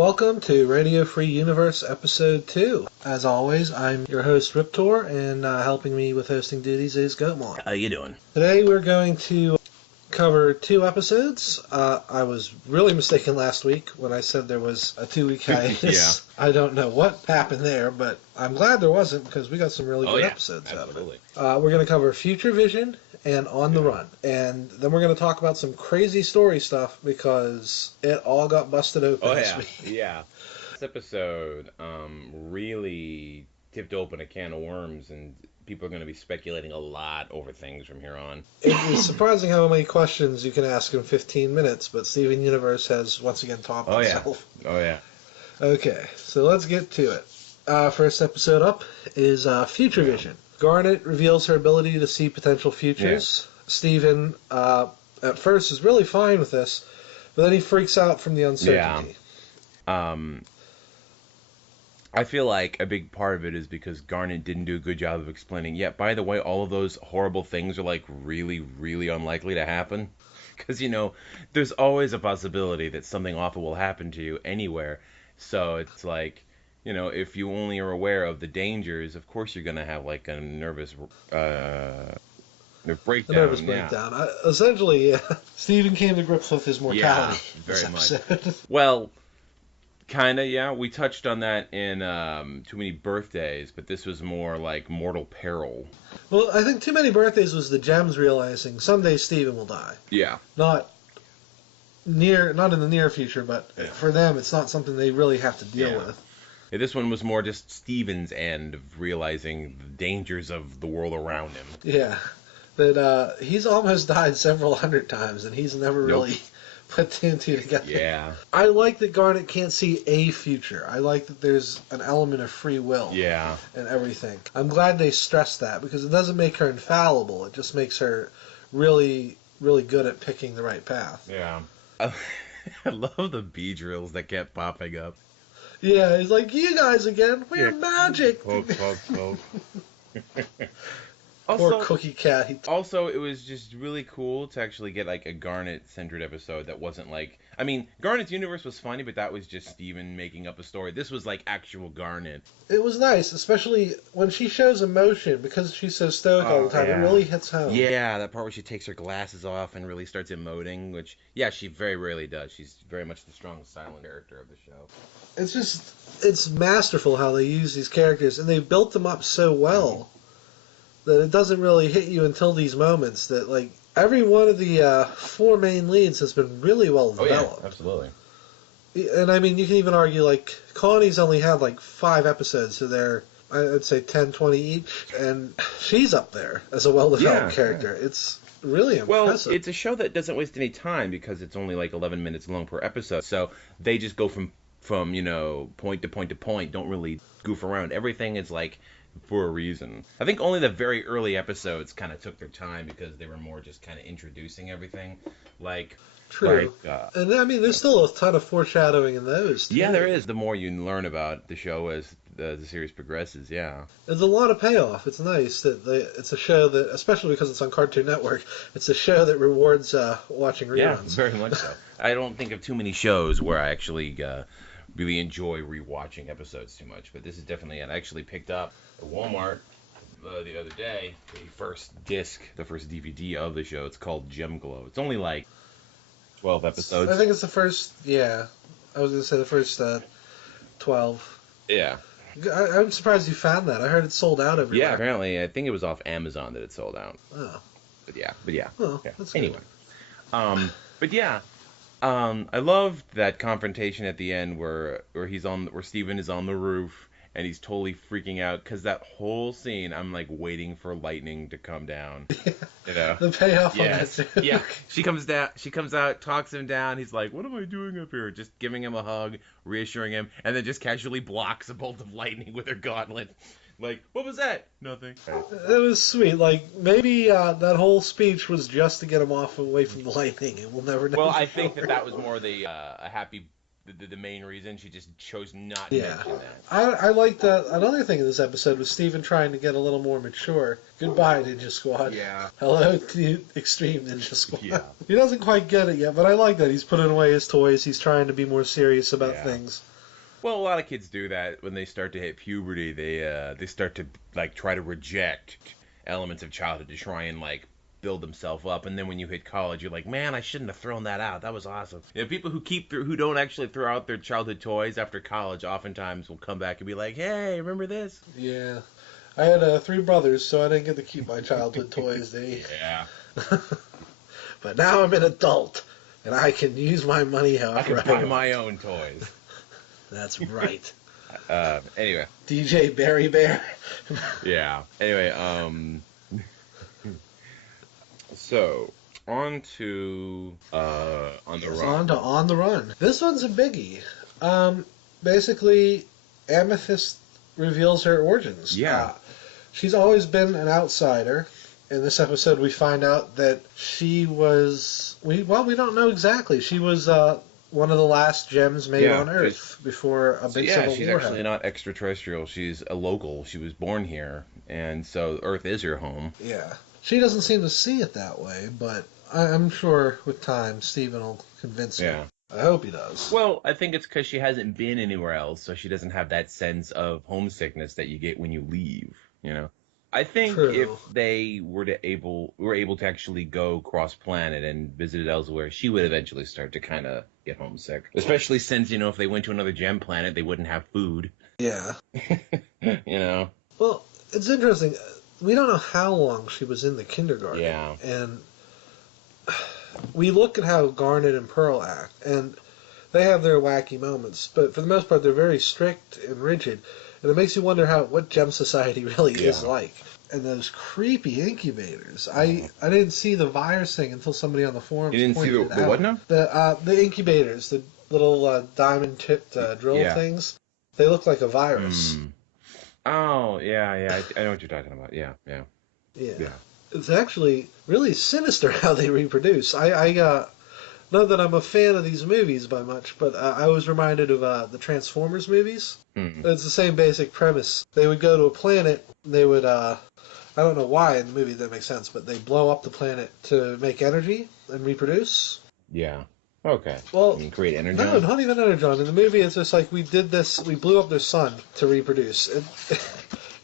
Welcome to Radio Free Universe Episode 2. As always, I'm your host, Riptor, and helping me with hosting duties is Goatmon. How you doing? Today we're going to cover 2 episodes. I was really mistaken last week when I said there was a 2-week hiatus. Yeah. I don't know what happened there, but I'm glad there wasn't because we got some really good episodes out of it. We're going to cover Future Vision and On the Run. And then we're going to talk about some crazy story stuff because it all got busted open this week. Yeah. This episode really tipped open a can of worms, and people are going to be speculating a lot over things from here on. It is surprising how many questions you can ask in 15 minutes, but Steven Universe has once again topped himself. Oh, yeah. Okay, so let's get to it. First episode up is Future Vision. Garnet reveals her ability to see potential futures. Yeah. Steven, at first, is really fine with this, but then he freaks out from the uncertainty. Yeah. I feel like a big part of it is because Garnet didn't do a good job of explaining, yeah, by the way, all of those horrible things are, like, really, really unlikely to happen. Because, you know, there's always a possibility that something awful will happen to you anywhere. So it's like, you know, if you only are aware of the dangers, of course you're going to have, like, a nervous breakdown. A nervous breakdown. Essentially, Steven came to grips with his mortality. Yeah, very much. Well, kind of, yeah. We touched on that in Too Many Birthdays, but this was more like Mortal Peril. Well, I think Too Many Birthdays was the Gems realizing someday Steven will die. Yeah. Not in the near future, but for them, it's not something they really have to deal with. Yeah, this one was more just Steven's end of realizing the dangers of the world around him. Yeah. That he's almost died several hundred times, and he's never really put 2 and 2 together. Yeah. I like that Garnet can't see a future. I like that there's an element of free will. Yeah. And everything. I'm glad they stressed that, because it doesn't make her infallible. It just makes her really, really good at picking the right path. Yeah. I love the bee drills that kept popping up. Yeah, he's like, you guys again, we're magic. Poke. Poor Cookie Cat. Also, it was just really cool to actually get, like, a Garnet-centered episode that wasn't, like... I mean, Garnet's universe was funny, but that was just Steven making up a story. This was, like, actual Garnet. It was nice, especially when she shows emotion, because she's so stoic all the time. Yeah. It really hits home. Yeah, that part where she takes her glasses off and really starts emoting, which, yeah, she very rarely does. She's very much the strong, silent character of the show. It's masterful how they use these characters, and they've built them up so well that it doesn't really hit you until these moments that, like, every one of the 4 main leads has been really well developed. Oh, yeah, absolutely. And, I mean, you can even argue, like, Connie's only had, like, 5 episodes, so they're, I'd say, 10, 20 each, and she's up there as a well-developed character. Yeah. It's really impressive. Well, it's a show that doesn't waste any time because it's only, like, 11 minutes long per episode, so they just go from you know, point to point to point, don't really goof around. Everything is, like, for a reason. I think only the very early episodes kind of took their time because they were more just kind of introducing everything. Like, true. And I mean, there's still a ton of foreshadowing in those, too. Yeah, there is. The more you learn about the show as the series progresses, yeah. There's a lot of payoff. It's nice that it's a show that, especially because it's on Cartoon Network, it's a show that rewards watching reruns. Yeah, very much so. I don't think of too many shows where I actually really enjoy rewatching episodes too much, but this is definitely it. I actually picked up at Walmart the other day the first DVD of the show. It's called Gem Glow. It's only like 12 episodes. I think it's the first, I was going to say the first 12. Yeah. I'm surprised you found that. I heard it sold out everywhere. Yeah, apparently. I think it was off Amazon that it sold out. Oh. But yeah. Well, that's anyway. But yeah. I loved that confrontation at the end where Steven is on the roof and he's totally freaking out because that whole scene, I'm like waiting for lightning to come down. You know, the payoff on that too. Yeah, she comes out, talks him down. He's like, "What am I doing up here?" Just giving him a hug, reassuring him, and then just casually blocks a bolt of lightning with her gauntlet. Like, what was that? Nothing. It was sweet. Like, maybe that whole speech was just to get him away from the lightning, and we'll never know. Well, I think that was more the main reason. She just chose not to mention that. I like that. Another thing in this episode was Steven trying to get a little more mature. Goodbye, Ninja Squad. Yeah. Hello to Extreme Ninja Squad. Yeah. He doesn't quite get it yet, but I like that. He's putting away his toys. He's trying to be more serious about things. Well, a lot of kids do that when they start to hit puberty. They start to like try to reject elements of childhood to try and like build themselves up. And then when you hit college, you're like, man, I shouldn't have thrown that out. That was awesome. People who don't actually throw out their childhood toys after college, oftentimes will come back and be like, hey, remember this? Yeah. I had 3 brothers, so I didn't get to keep my childhood toys. Yeah. But now I'm an adult, and I can use my money I however can buy my own toys. That's right. Anyway. DJ Berry Bear. Yeah. Anyway, so on to On the Run. On to On the Run. This one's a biggie. Basically, Amethyst reveals her origins. Yeah. She's always been an outsider. In this episode, we find out that she was... we don't know exactly. She was one of the last gems made on Earth before a big civil war. Yeah, she's actually not extraterrestrial. She's a local. She was born here, and so Earth is her home. Yeah. She doesn't seem to see it that way, but I'm sure with time, Steven will convince her. Yeah. I hope he does. Well, I think it's because she hasn't been anywhere else, so she doesn't have that sense of homesickness that you get when you leave, you know? I think if they were able to actually go cross-planet and visit it elsewhere, she would eventually start to kind of get homesick. Especially since, if they went to another gem planet, they wouldn't have food. Yeah. Well, it's interesting. We don't know how long she was in the kindergarten. Yeah. And we look at how Garnet and Pearl act, and they have their wacky moments, but for the most part, they're very strict and rigid. And it makes you wonder what gem society really is like. And those creepy incubators. I didn't see the virus thing until somebody on the forums pointed it out. You didn't see the what now? The incubators, the little diamond-tipped drill things. They look like a virus. Oh, yeah. I know what you're talking about. Yeah. It's actually really sinister how they reproduce. Not that I'm a fan of these movies by much, but I was reminded of the Transformers movies. It's the same basic premise. They would go to a planet, they would, I don't know why in the movie that makes sense, but they blow up the planet to make energy and reproduce. Yeah. Okay. Well, create energy. No, not even energy. In the movie, it's just like we blew up their sun to reproduce.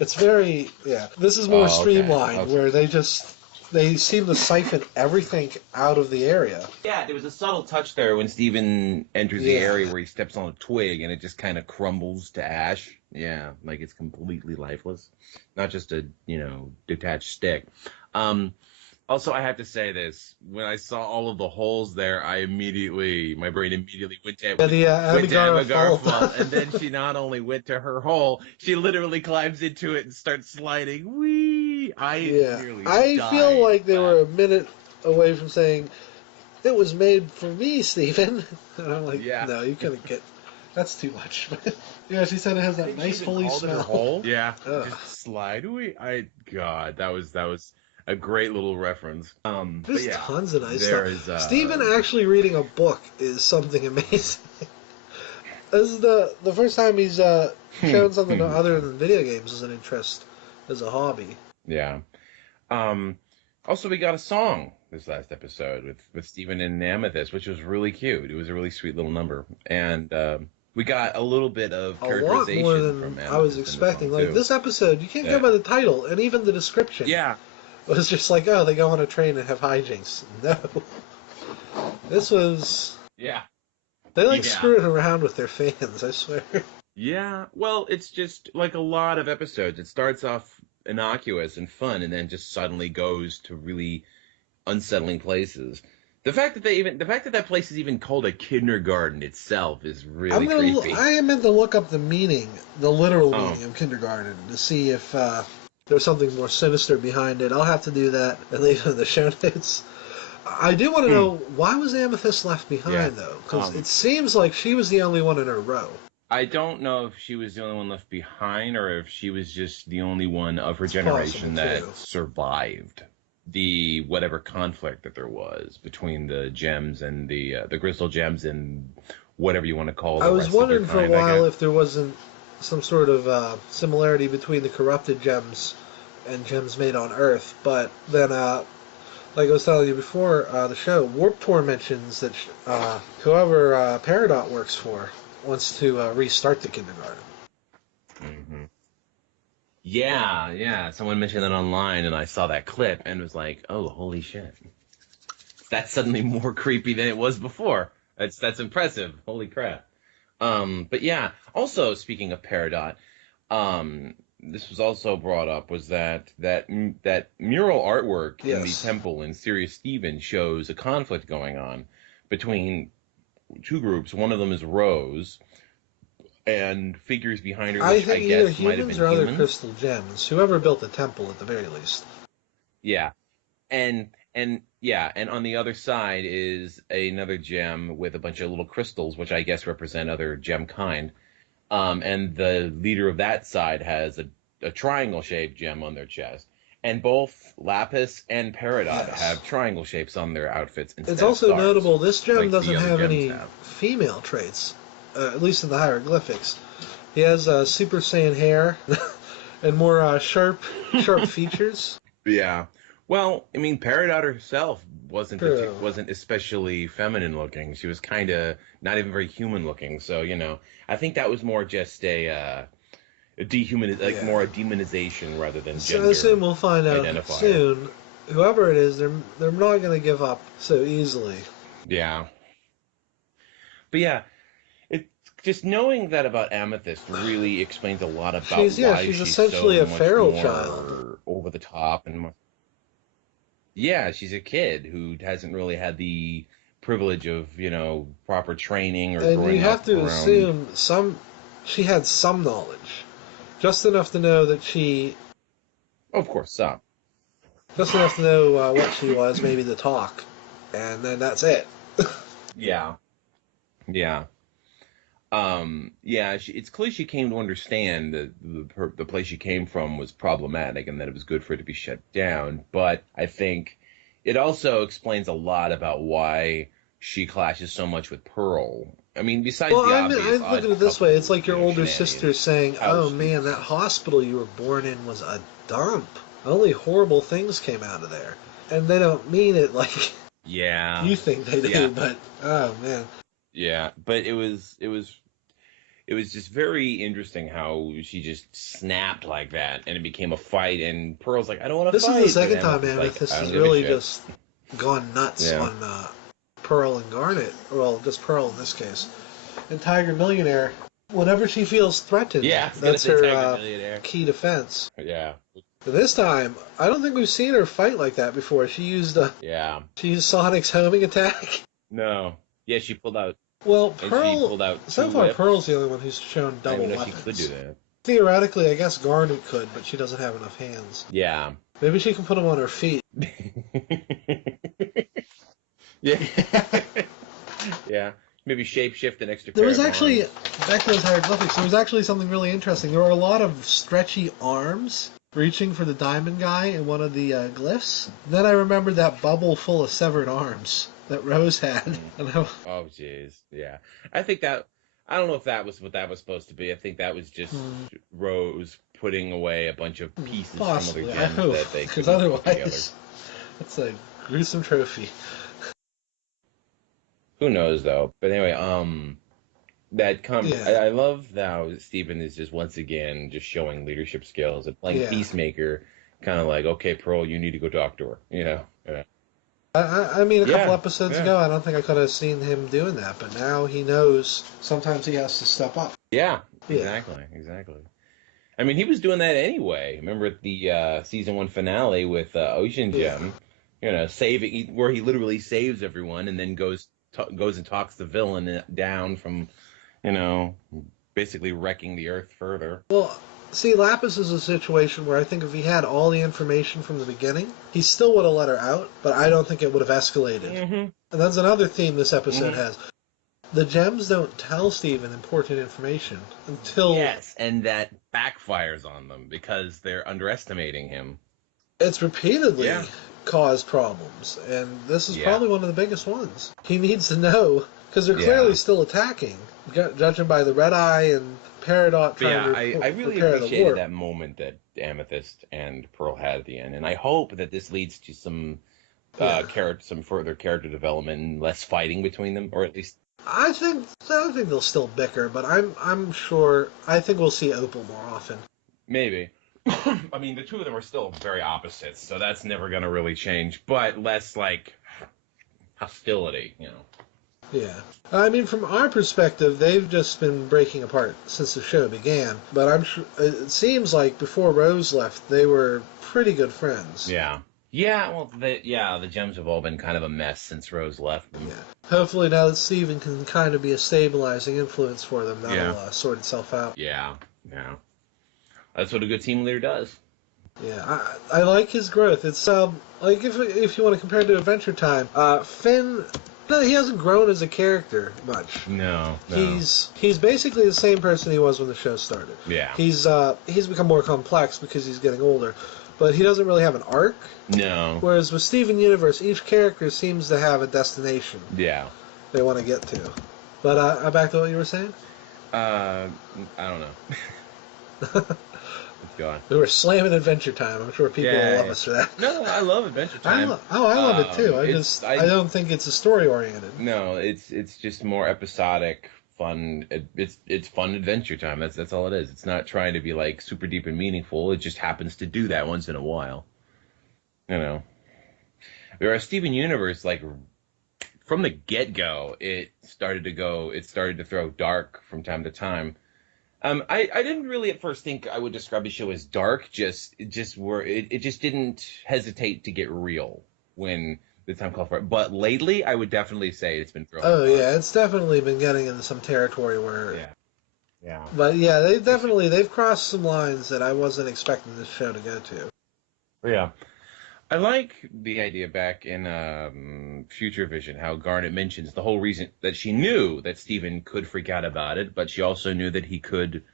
It's very, this is more streamlined, where they seem to siphon everything out of the area. Yeah, there was a subtle touch there when Steven enters the area where he steps on a twig and it just kind of crumbles to ash. Yeah, like it's completely lifeless. Not just a, detached stick. Also, I have to say this. When I saw all of the holes there, my brain immediately went to Amigara Fault. And then she not only went to her hole, she literally climbs into it and starts sliding. Whee! I feel like they were a minute away from saying, it was made for me, Stephen. And I'm like, no, you couldn't get... That's too much. She said it has that nice holy smell. Hole? Yeah, just slide. God, that was a great little reference. There's tons of nice stuff. Stephen actually reading a book is something amazing. This is the first time he's shown something other than video games as an interest, as a hobby. Yeah. Also, we got a song this last episode with Stephen and Amethyst, which was really cute. It was a really sweet little number. And we got a little bit of characterization from Amethyst. A lot more than I was expecting. Like, this episode, you can't go by the title, and even the description. Yeah. It was just like, they go on a train and have hijinks. No. This was... Yeah. They screwing around with their fans, I swear. Yeah, well, it's just like a lot of episodes. It starts off innocuous and fun, and then just suddenly goes to really unsettling places. The fact that that place is even called a kindergarten itself is really creepy. I meant to look up the literal meaning of kindergarten, to see if there's something more sinister behind it. I'll have to do that and leave it in the show notes. I do want to know, why was Amethyst left behind, though? Because it seems like she was the only one in her row. I don't know if she was the only one left behind or if she was just the only one of her generation that survived the whatever conflict that there was between the gems and the crystal gems and whatever you want to call it. I was wondering for a while if there wasn't some sort of similarity between the corrupted gems and gems made on Earth, but then, like I was telling you before the show, Warp Tour mentions that whoever Peridot works for wants to restart the kindergarten. Mm-hmm. Yeah. Someone mentioned that online, and I saw that clip and was like, "Oh, holy shit! That's suddenly more creepy than it was before. That's impressive. Holy crap!" But yeah. Also, speaking of Peridot, this was also brought up was that mural artwork in the Yes. temple in Sirius Stephen shows a conflict going on between two groups. One of them is Rose, and figures behind her, I which I think either guess might have humans been or other humans. crystal gems. Whoever built the temple, at the very least. Yeah, and on the other side is another gem with a bunch of little crystals, which I guess represent other gem kind. And the leader of that side has a triangle-shaped gem on their chest. And both Lapis and Peridot Yes. have triangle shapes on their outfits instead It's of also stars, notable this gem like the doesn't other have gems any have. female traits, at least in the hieroglyphics. He has Super Saiyan hair and more sharp features. Yeah. Well, I mean, Peridot herself True. wasn't especially feminine looking. She was kind of not even very human looking. So I think that was more just Yeah. more a demonization rather than So I gender assume we'll find out identifier. soon. Whoever it is, they're not going to give up so easily. Yeah. But yeah, it just knowing that about Amethyst really explains a lot about She's why she's she's essentially so a much feral more child. over the top yeah, she's a kid who hasn't really had the privilege of, proper training or And you growing have up to around. assume she had some knowledge. Just enough to know that Of course, some. just enough to know what she was, maybe to talk. And then that's it. Yeah. Yeah. Yeah, it's clear she came to understand that the place she came from was problematic and that it was good for it to be shut down. But I think it also explains a lot about why she clashes so much with Pearl. I mean, besides Well, the I obvious look at odd it this way. It's couple, like your older sister shenanigans, saying, how "Oh she, man, that hospital you were born in was a dump. Only horrible things came out of there." And they don't mean it like yeah, you think they do, yeah, but oh man. yeah. But it was just very interesting how she just snapped like that, and it became a fight. And Pearl's like, "I don't want to This is the fight," but second time Amethyst's like, Amethyst "I don't has give a really shit." just gone nuts Yeah, on Pearl and Garnet. Well, just Pearl in this case. And Tiger Millionaire, whenever she feels threatened, yeah. I was gonna that's say her Tiger Millionaire. key defense. Yeah, But this time, I don't think we've seen her fight like that before. yeah. She used Sonic's homing attack. No, yeah. She pulled out, Well, and she Pearl, pulled out so two far whips. Pearl's the only one who's shown I didn't double even know she could do weapons. that. Theoretically, I guess Garnet could, but she doesn't have enough hands. Yeah. Maybe she can put them on her feet. Yeah. Yeah. Maybe shapeshift an extra There pair was of actually, arms. back to those hieroglyphics, there was actually something really interesting. There were a lot of stretchy arms reaching for the diamond guy in one of the glyphs. Then I remembered that bubble full of severed arms that Rose had. Mm. And Oh, jeez. Yeah. I think that, I don't know if that was what that was supposed to be. I think that was just Rose putting away a bunch of pieces possibly, from I other gems hope, that they because couldn't put together. otherwise, it's a gruesome trophy. Who knows, though? But anyway, Yeah, I love how Stephen is just once again just showing leadership skills and playing yeah. peacemaker, kind of like, okay, Pearl, you need to go talk to her, Yeah. I mean, a couple Yeah. episodes Yeah. ago, I don't think I could have seen him doing that, but now he knows sometimes he has to step up. Yeah. Yeah. Exactly. I mean, he was doing that anyway. Remember at the season 1 finale with Ocean Yeah. Gem, where he literally saves everyone and then goes and talks the villain down from, basically wrecking the Earth further. Well, see, Lapis is a situation where I think if he had all the information from the beginning, he still would have let her out, but I don't think it would have escalated. Mm-hmm. And that's another theme this episode Mm-hmm. has. The gems don't tell Steven important information until Yes, and that backfires on them because they're underestimating him. it's repeatedly Yeah. caused problems, and this is Yeah. probably one of the biggest ones. He needs to know, because they're clearly still attacking, judging by the red eye and Peridot But trying yeah, to I really repair the appreciated warp. that moment that Amethyst and Pearl had at the end, and I hope that this leads to some Yeah. some further character development and less fighting between them, or at least I think they'll still bicker, but I'm sure. I think we'll see Opal more often. Maybe. I mean, the two of them are still very opposites, so that's never going to really change. But less like hostility, you know. Yeah. I mean, from our perspective, they've just been breaking apart since the show began. But I'm sure it seems like before Rose left, they were pretty good friends. Yeah. Yeah, well, the Gems have all been kind of a mess since Rose left them. Yeah. Hopefully now that Steven can kind of be a stabilizing influence for them, that'll sort itself out. Yeah, yeah. That's what a good team leader does. Yeah, I like his growth. It's like if you want to compare it to Adventure Time, Finn. No, he hasn't grown as a character much. No. He's basically the same person he was when the show started. Yeah. He's become more complex because he's getting older, but he doesn't really have an arc. No. Whereas with Steven Universe, each character seems to have a destination. Yeah. They want to get to. But back to what you were saying. I don't know. It's gone. We were slamming Adventure Time. I'm sure people will love us for that. No, I love Adventure Time. I love it too. I don't think it's a story oriented. No, it's just more episodic, fun. It's fun Adventure Time. That's all it is. It's not trying to be like super deep and meaningful. It just happens to do that once in a while. You know. Whereas Steven Universe, like from the get-go, it started to throw dark from time to time. I didn't really at first think I would describe the show as dark. It just didn't hesitate to get real when the time called for it. But lately, I would definitely say it's been thrown. Oh yeah, it's definitely been getting into some territory where. Yeah. But yeah, they've crossed some lines that I wasn't expecting this show to go to. Yeah. I like the idea back in Future Vision, how Garnet mentions the whole reason that she knew that Steven could freak out about it, but she also knew that he could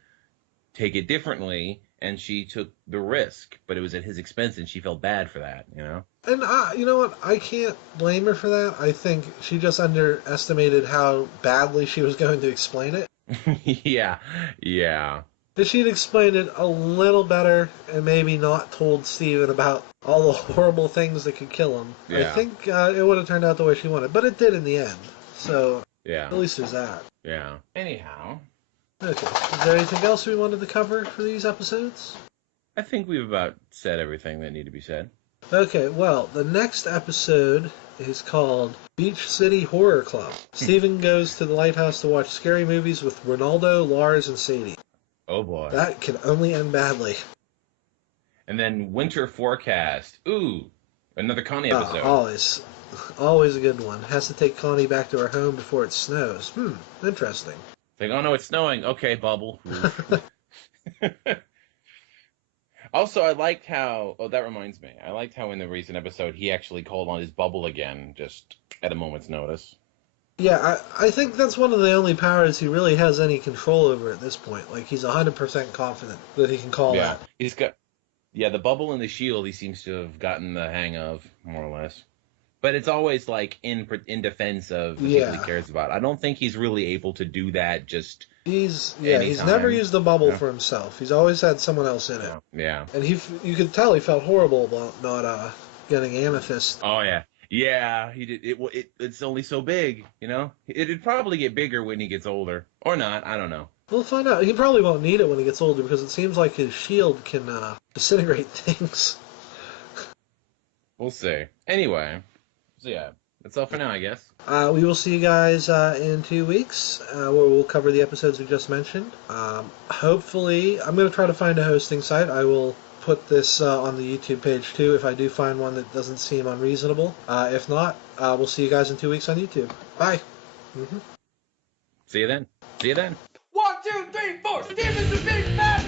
take it differently, and she took the risk, but it was at his expense, and she felt bad for that, you know? And you know what? I can't blame her for that. I think she just underestimated how badly she was going to explain it. Yeah. If she'd explained it a little better and maybe not told Steven about all the horrible things that could kill him, I think it would have turned out the way she wanted. But it did in the end. So at least there's that. Yeah. Anyhow. Okay. Is there anything else we wanted to cover for these episodes? I think we've about said everything that need to be said. Okay, well, the next episode is called Beach City Horror Club. Steven goes to the lighthouse to watch scary movies with Ronaldo, Lars, and Sadie. Oh boy. That can only end badly. And then Winter Forecast. Ooh, another Connie episode. Always a good one. Has to take Connie back to her home before it snows. Interesting. Like, oh no, it's snowing. Okay, Bubble. Also, I liked how... Oh, that reminds me. I liked how in the recent episode he actually called on his Bubble again, just at a moment's notice. Yeah, I think that's one of the only powers he really has any control over at this point. Like, he's 100% confident that he can call that. He's got... Yeah, the Bubble and the Shield he seems to have gotten the hang of, more or less. But it's always, like, in defense of the people he cares about. I don't think he's really able to do that just He's anytime. never used the Bubble for himself. He's always had someone else in it. Yeah. And you could tell he felt horrible about not getting Amethyst. Oh, yeah. Yeah, he did. It's only so big, you know? It'd probably get bigger when he gets older. Or not, I don't know. We'll find out. He probably won't need it when he gets older because it seems like his shield can disintegrate things. We'll see. Anyway, so yeah, that's all for now, I guess. We will see you guys in 2 weeks where we'll cover the episodes we just mentioned. Hopefully, I'm going to try to find a hosting site. I will put this on the YouTube page too if I do find one that doesn't seem unreasonable. If not, we'll see you guys in 2 weeks on YouTube. Bye. See you then. 1, 2, 3, 4. Steven's a big fat